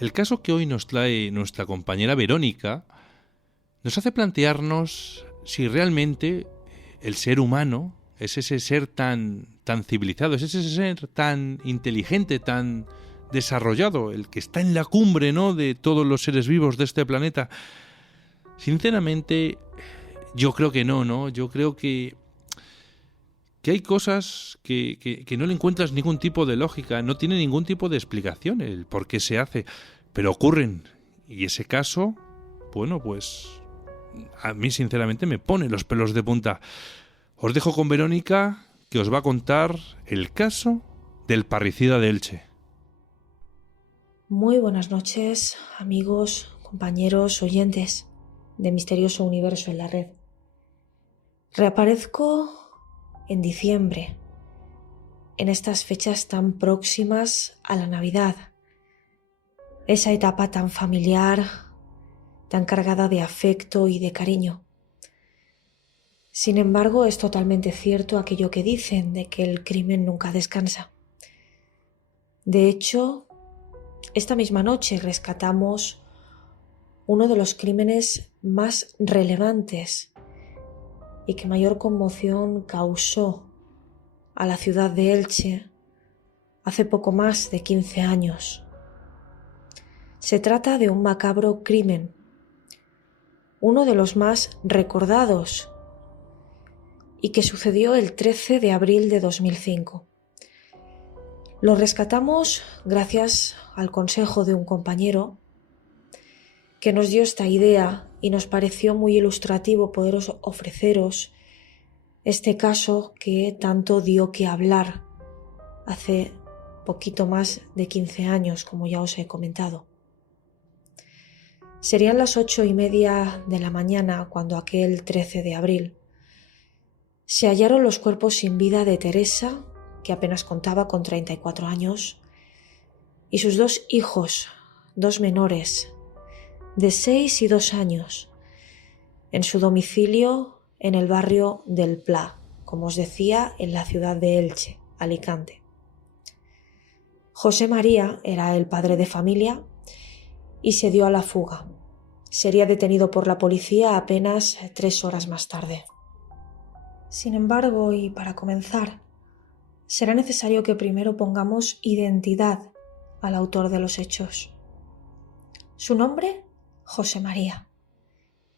El caso que hoy nos trae nuestra compañera Verónica nos hace plantearnos si realmente el ser humano es ese ser tan civilizado, es ese ser tan inteligente, tan desarrollado, el que está en la cumbre, ¿no?, de todos los seres vivos de este planeta. Sinceramente, yo creo que no, ¿no? Yo creo que hay cosas que no le encuentras ningún tipo de lógica, no tiene ningún tipo de explicación el por qué se hace, pero ocurren. Y ese caso, bueno, pues a mí sinceramente me pone los pelos de punta. Os dejo con Verónica, que os va a contar el caso del parricida de Elche. Muy buenas noches, amigos, compañeros, oyentes de Misterioso Universo en la Red. Reaparezco en diciembre, en estas fechas tan próximas a la Navidad, esa etapa tan familiar, tan cargada de afecto y de cariño. Sin embargo, es totalmente cierto aquello que dicen de que el crimen nunca descansa. De hecho, esta misma noche rescatamos uno de los crímenes más relevantes y que mayor conmoción causó a la ciudad de Elche hace poco más de 15 años. Se trata de un macabro crimen, uno de los más recordados y que sucedió el 13 de abril de 2005. Lo rescatamos gracias al consejo de un compañero que nos dio esta idea y nos pareció muy ilustrativo poderos ofreceros este caso que tanto dio que hablar hace poquito más de 15 años, como ya os he comentado. Serían las 8:30 de la mañana cuando aquel 13 de abril se hallaron los cuerpos sin vida de Teresa, que apenas contaba con 34 años, y sus dos hijos, dos menores, de 6 y 2 años, en su domicilio en el barrio del Pla, como os decía, en la ciudad de Elche, Alicante. José María era el padre de familia y se dio a la fuga. Sería detenido por la policía apenas 3 horas más tarde. Sin embargo, y para comenzar, será necesario que primero pongamos identidad al autor de los hechos. Su nombre, José María.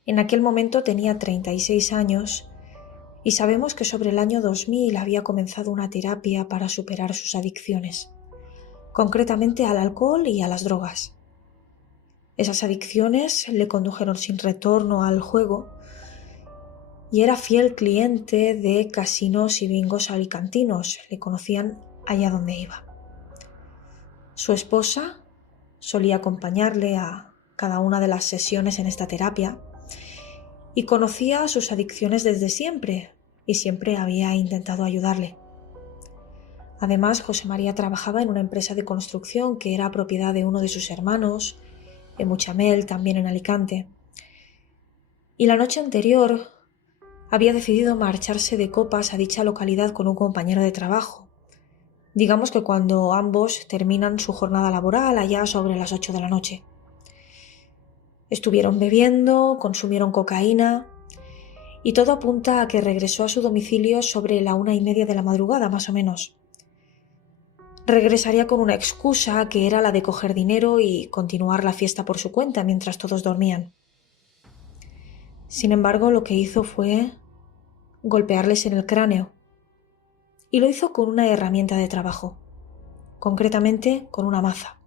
En aquel momento tenía 36 años y sabemos que sobre el año 2000 había comenzado una terapia para superar sus adicciones, concretamente al alcohol y a las drogas. Esas adicciones le condujeron sin retorno al juego y era fiel cliente de casinos y bingos alicantinos. Le conocían allá donde iba. Su esposa solía acompañarle a cada una de las sesiones en esta terapia y conocía sus adicciones desde siempre y siempre había intentado ayudarle. Además, José María trabajaba en una empresa de construcción que era propiedad de uno de sus hermanos, en Muchamel, también en Alicante. Y la noche anterior había decidido marcharse de copas a dicha localidad con un compañero de trabajo. Digamos que cuando ambos terminan su jornada laboral allá sobre las 8 de la noche. Estuvieron bebiendo, consumieron cocaína y todo apunta a que regresó a su domicilio sobre la 1:30 de la madrugada, más o menos. Regresaría con una excusa que era la de coger dinero y continuar la fiesta por su cuenta mientras todos dormían. Sin embargo, lo que hizo fue golpearles en el cráneo y lo hizo con una herramienta de trabajo, concretamente con una maza.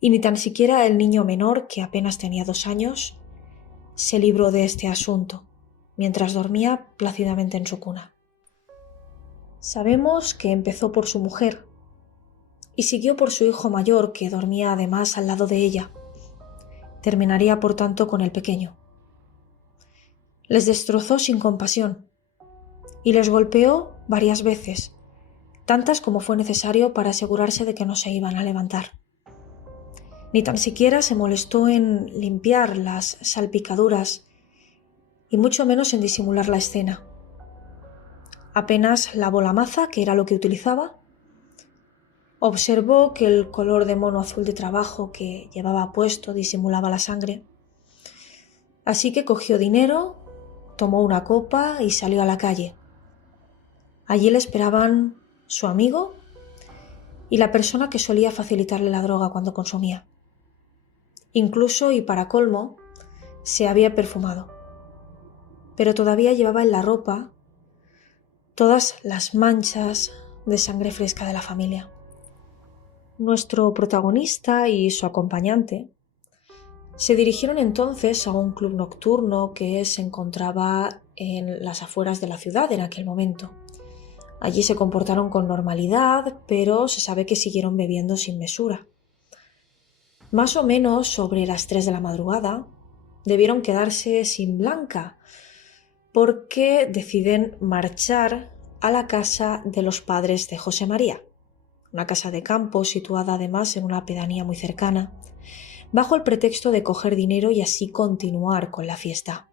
Y ni tan siquiera el niño menor, que apenas tenía 2 años, se libró de este asunto, mientras dormía plácidamente en su cuna. Sabemos que empezó por su mujer y siguió por su hijo mayor, que dormía además al lado de ella. Terminaría, por tanto, con el pequeño. Les destrozó sin compasión y les golpeó varias veces, tantas como fue necesario para asegurarse de que no se iban a levantar. Ni tan siquiera se molestó en limpiar las salpicaduras y mucho menos en disimular la escena. Apenas lavó la maza, que era lo que utilizaba, Observó que el color de mono azul de trabajo que llevaba puesto disimulaba la sangre. Así que cogió dinero, tomó una copa y salió a la calle. Allí le esperaban su amigo y la persona que solía facilitarle la droga cuando consumía. Incluso, y para colmo, se había perfumado. Pero todavía llevaba en la ropa todas las manchas de sangre fresca de la familia. Nuestro protagonista y su acompañante se dirigieron entonces a un club nocturno que se encontraba en las afueras de la ciudad en aquel momento. Allí se comportaron con normalidad, pero se sabe que siguieron bebiendo sin mesura. Más o menos sobre las 3 de la madrugada, debieron quedarse sin Blanca, porque deciden marchar a la casa de los padres de José María, una casa de campo situada además en una pedanía muy cercana, bajo el pretexto de coger dinero y así continuar con la fiesta.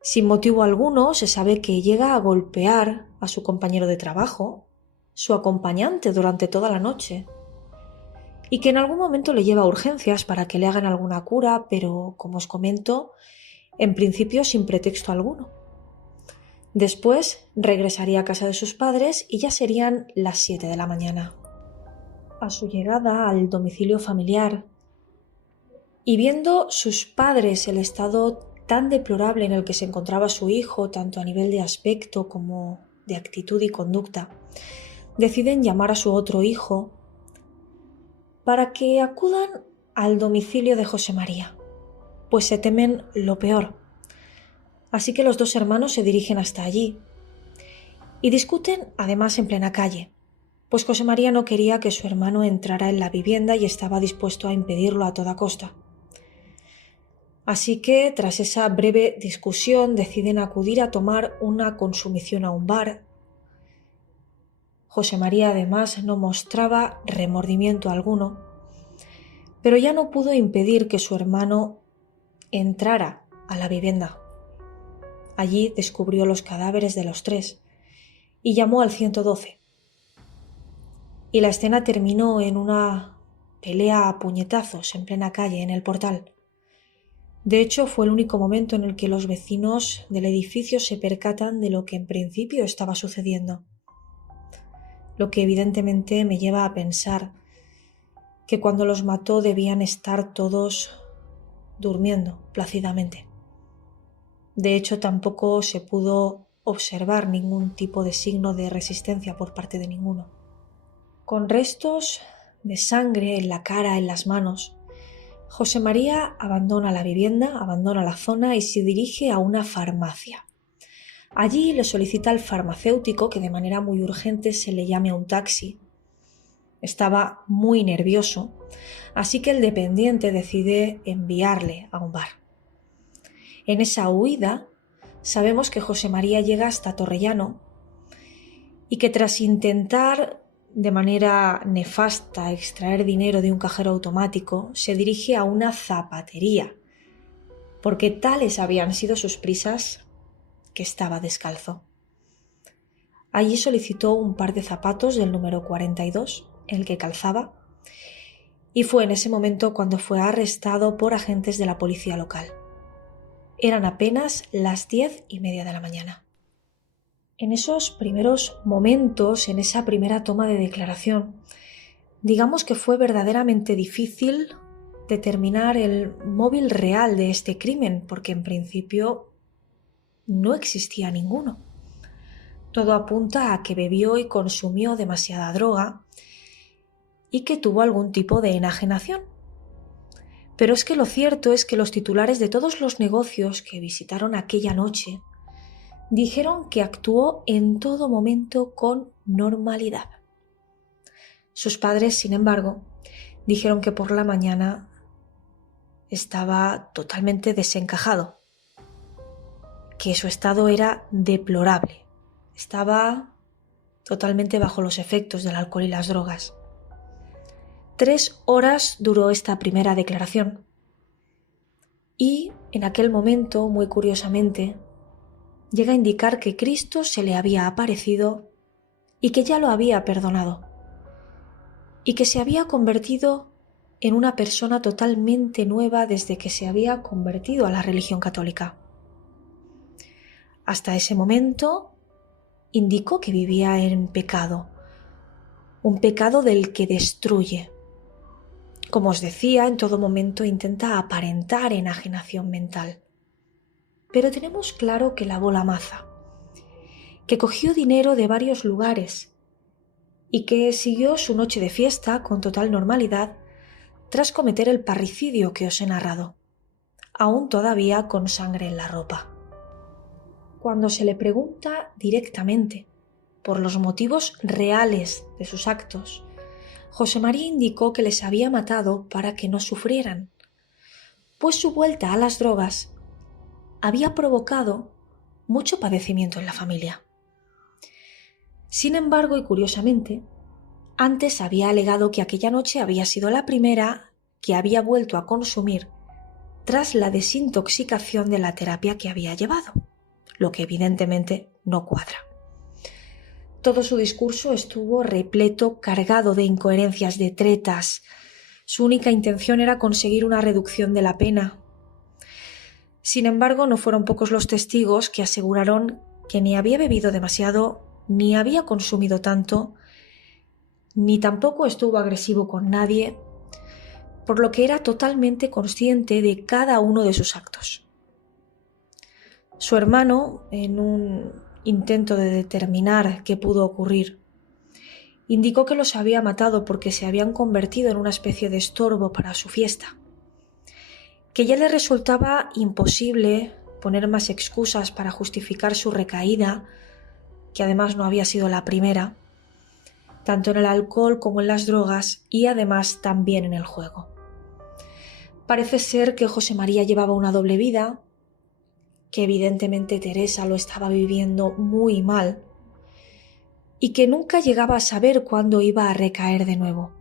Sin motivo alguno, se sabe que llega a golpear a su compañero de trabajo, su acompañante durante toda la noche, y que en algún momento le lleva a urgencias para que le hagan alguna cura, pero, como os comento, en principio sin pretexto alguno. Después regresaría a casa de sus padres y ya serían las 7 de la mañana. A su llegada al domicilio familiar, y viendo sus padres el estado tan deplorable en el que se encontraba su hijo, tanto a nivel de aspecto como de actitud y conducta, deciden llamar a su otro hijo para que acudan al domicilio de José María, pues se temen lo peor. Así que los dos hermanos se dirigen hasta allí y discuten además en plena calle, pues José María no quería que su hermano entrara en la vivienda y estaba dispuesto a impedirlo a toda costa. Así que, tras esa breve discusión, deciden acudir a tomar una consumición a un bar. José María además no mostraba remordimiento alguno, pero ya no pudo impedir que su hermano entrara a la vivienda. Allí descubrió los cadáveres de los tres y llamó al 112. Y la escena terminó en una pelea a puñetazos en plena calle, en el portal. De hecho, fue el único momento en el que los vecinos del edificio se percatan de lo que en principio estaba sucediendo. Lo que evidentemente me lleva a pensar que cuando los mató debían estar todos durmiendo plácidamente. De hecho, tampoco se pudo observar ningún tipo de signo de resistencia por parte de ninguno. Con restos de sangre en la cara, en las manos, José María abandona la vivienda, abandona la zona y se dirige a una farmacia. Allí le solicita al farmacéutico que de manera muy urgente se le llame a un taxi. Estaba muy nervioso, así que el dependiente decide enviarle a un bar. En esa huida, sabemos que José María llega hasta Torrellano y que tras intentar de manera nefasta extraer dinero de un cajero automático, se dirige a una zapatería, porque tales habían sido sus prisas que estaba descalzo. Allí solicitó un par de zapatos del número 42, el que calzaba, y fue en ese momento cuando fue arrestado por agentes de la policía local. Eran apenas las 10:30 de la mañana. En esos primeros momentos, en esa primera toma de declaración, digamos que fue verdaderamente difícil determinar el móvil real de este crimen, porque en principio no existía ninguno. Todo apunta a que bebió y consumió demasiada droga y que tuvo algún tipo de enajenación. Pero es que lo cierto es que los titulares de todos los negocios que visitaron aquella noche dijeron que actuó en todo momento con normalidad. Sus padres, sin embargo, dijeron que por la mañana estaba totalmente desencajado, que su estado era deplorable, estaba totalmente bajo los efectos del alcohol y las drogas. 3 horas duró esta primera declaración y en aquel momento, muy curiosamente, llega a indicar que Cristo se le había aparecido y que ya lo había perdonado. y que se había convertido en una persona totalmente nueva desde que se había convertido a la religión católica. Hasta ese momento indicó que vivía en pecado, un pecado del que destruye. Como os decía, en todo momento intenta aparentar enajenación mental. Pero tenemos claro que lavó la maza, que cogió dinero de varios lugares y que siguió su noche de fiesta con total normalidad tras cometer el parricidio que os he narrado, aún todavía con sangre en la ropa. Cuando se le pregunta directamente por los motivos reales de sus actos, José María indicó que les había matado para que no sufrieran, pues su vuelta a las drogas había provocado mucho padecimiento en la familia. Sin embargo, y curiosamente, antes había alegado que aquella noche había sido la primera que había vuelto a consumir tras la desintoxicación de la terapia que había llevado, lo que evidentemente no cuadra. Todo su discurso estuvo repleto, cargado de incoherencias, de tretas. Su única intención era conseguir una reducción de la pena. Sin embargo, no fueron pocos los testigos que aseguraron que ni había bebido demasiado, ni había consumido tanto, ni tampoco estuvo agresivo con nadie, por lo que era totalmente consciente de cada uno de sus actos. Su hermano, en un intento de determinar qué pudo ocurrir, indicó que los había matado porque se habían convertido en una especie de estorbo para su fiesta, que ya le resultaba imposible poner más excusas para justificar su recaída, que además no había sido la primera, tanto en el alcohol como en las drogas y además también en el juego. Parece ser que José María llevaba una doble vida, que evidentemente Teresa lo estaba viviendo muy mal y que nunca llegaba a saber cuándo iba a recaer de nuevo.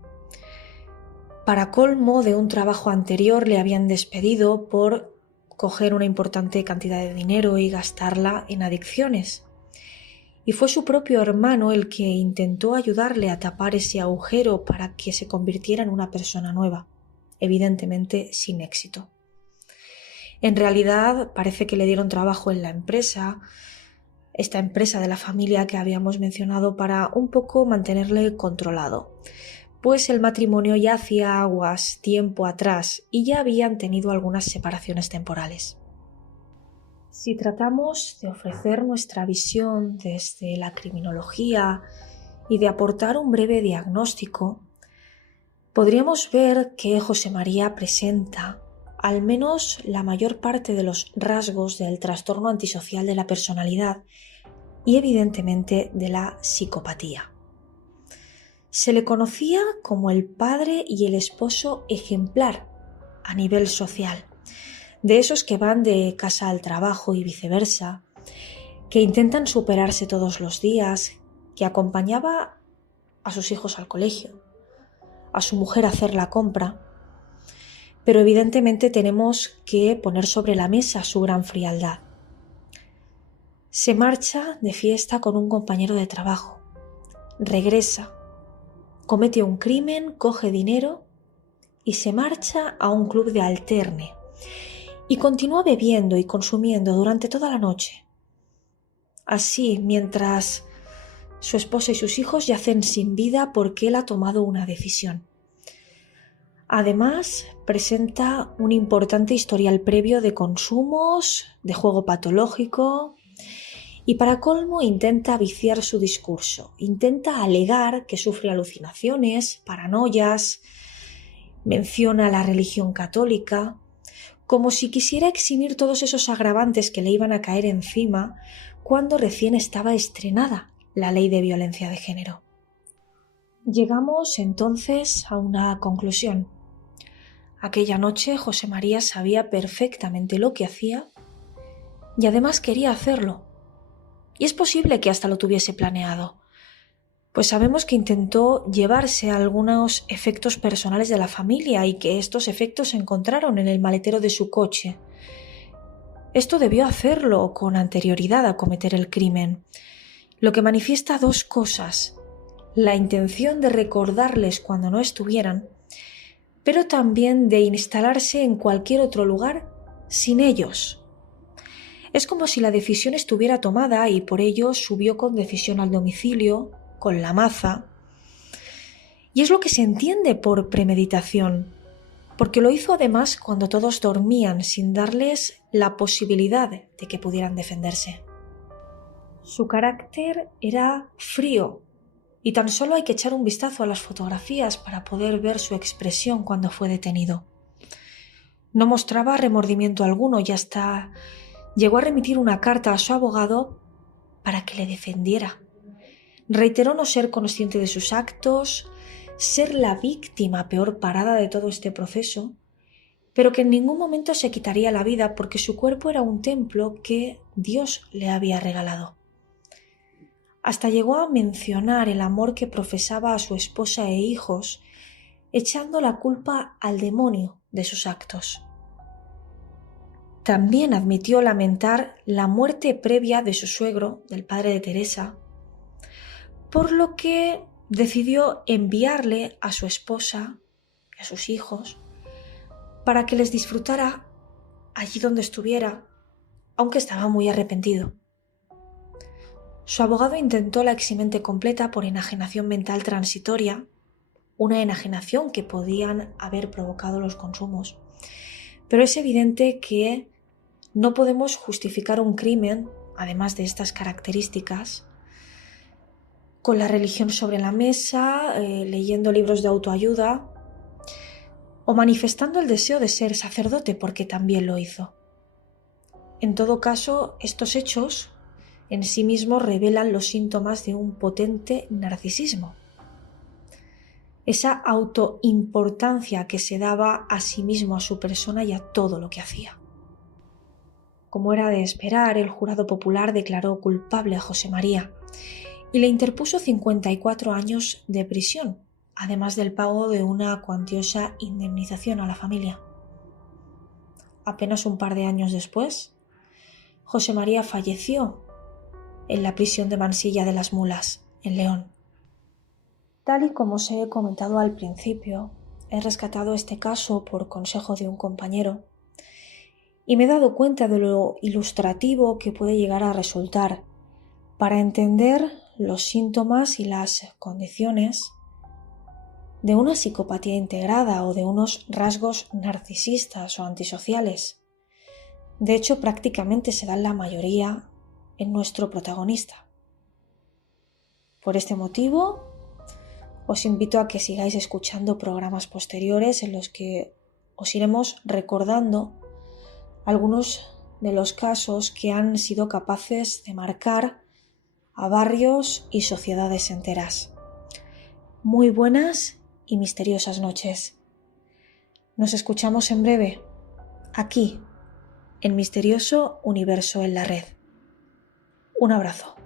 Para colmo, de un trabajo anterior le habían despedido por coger una importante cantidad de dinero y gastarla en adicciones. Y fue su propio hermano el que intentó ayudarle a tapar ese agujero para que se convirtiera en una persona nueva, evidentemente sin éxito. En realidad parece que le dieron trabajo en la empresa, esta empresa de la familia que habíamos mencionado, para un poco mantenerle controlado, pues el matrimonio ya hacía aguas tiempo atrás y ya habían tenido algunas separaciones temporales. Si tratamos de ofrecer nuestra visión desde la criminología y de aportar un breve diagnóstico, podríamos ver que José María presenta al menos la mayor parte de los rasgos del trastorno antisocial de la personalidad y evidentemente de la psicopatía. Se le conocía como el padre y el esposo ejemplar a nivel social, de esos que van de casa al trabajo y viceversa, que intentan superarse todos los días, que acompañaba a sus hijos al colegio, a su mujer a hacer la compra. Pero evidentemente tenemos que poner sobre la mesa su gran frialdad. Se marcha de fiesta con un compañero de trabajo, regresa, comete un crimen, coge dinero y se marcha a un club de alterne y continúa bebiendo y consumiendo durante toda la noche. Así, mientras su esposa y sus hijos yacen sin vida porque él ha tomado una decisión. Además, presenta un importante historial previo de consumos, de juego patológico y para colmo intenta viciar su discurso, intenta alegar que sufre alucinaciones, paranoias, menciona la religión católica, como si quisiera eximir todos esos agravantes que le iban a caer encima cuando recién estaba estrenada la ley de violencia de género. Llegamos entonces a una conclusión. Aquella noche José María sabía perfectamente lo que hacía y además quería hacerlo. Y es posible que hasta lo tuviese planeado, pues sabemos que intentó llevarse algunos efectos personales de la familia y que estos efectos se encontraron en el maletero de su coche. Esto debió hacerlo con anterioridad a cometer el crimen, lo que manifiesta dos cosas: la intención de recordarles cuando no estuvieran, pero también de instalarse en cualquier otro lugar sin ellos. Es como si la decisión estuviera tomada y por ello subió con decisión al domicilio, con la maza. Y es lo que se entiende por premeditación, porque lo hizo además cuando todos dormían sin darles la posibilidad de que pudieran defenderse. Su carácter era frío y tan solo hay que echar un vistazo a las fotografías para poder ver su expresión cuando fue detenido. No mostraba remordimiento alguno y hasta llegó a remitir una carta a su abogado para que le defendiera. Reiteró no ser consciente de sus actos, ser la víctima peor parada de todo este proceso, pero que en ningún momento se quitaría la vida porque su cuerpo era un templo que Dios le había regalado. Hasta llegó a mencionar el amor que profesaba a su esposa e hijos, echando la culpa al demonio de sus actos. También admitió lamentar la muerte previa de su suegro, del padre de Teresa, por lo que decidió enviarle a su esposa y a sus hijos para que les disfrutara allí donde estuviera, aunque estaba muy arrepentido. Su abogado intentó la eximente completa por enajenación mental transitoria, una enajenación que podían haber provocado los consumos. Pero es evidente que no podemos justificar un crimen, además de estas características, con la religión sobre la mesa, leyendo libros de autoayuda o manifestando el deseo de ser sacerdote, porque también lo hizo. En todo caso, estos hechos en sí mismos revelan los síntomas de un potente narcisismo. Esa autoimportancia que se daba a sí mismo, a su persona y a todo lo que hacía. Como era de esperar, el jurado popular declaró culpable a José María y le interpuso 54 años de prisión, además del pago de una cuantiosa indemnización a la familia. Apenas un par de años después, José María falleció en la prisión de Mansilla de las Mulas, en León. Tal y como os he comentado al principio, he rescatado este caso por consejo de un compañero y me he dado cuenta de lo ilustrativo que puede llegar a resultar para entender los síntomas y las condiciones de una psicopatía integrada o de unos rasgos narcisistas o antisociales. De hecho, prácticamente se dan la mayoría en nuestro protagonista. Por este motivo, os invito a que sigáis escuchando programas posteriores en los que os iremos recordando algunos de los casos que han sido capaces de marcar a barrios y sociedades enteras. Muy buenas y misteriosas noches. Nos escuchamos en breve, aquí, en Misterioso Universo en la Red. Un abrazo.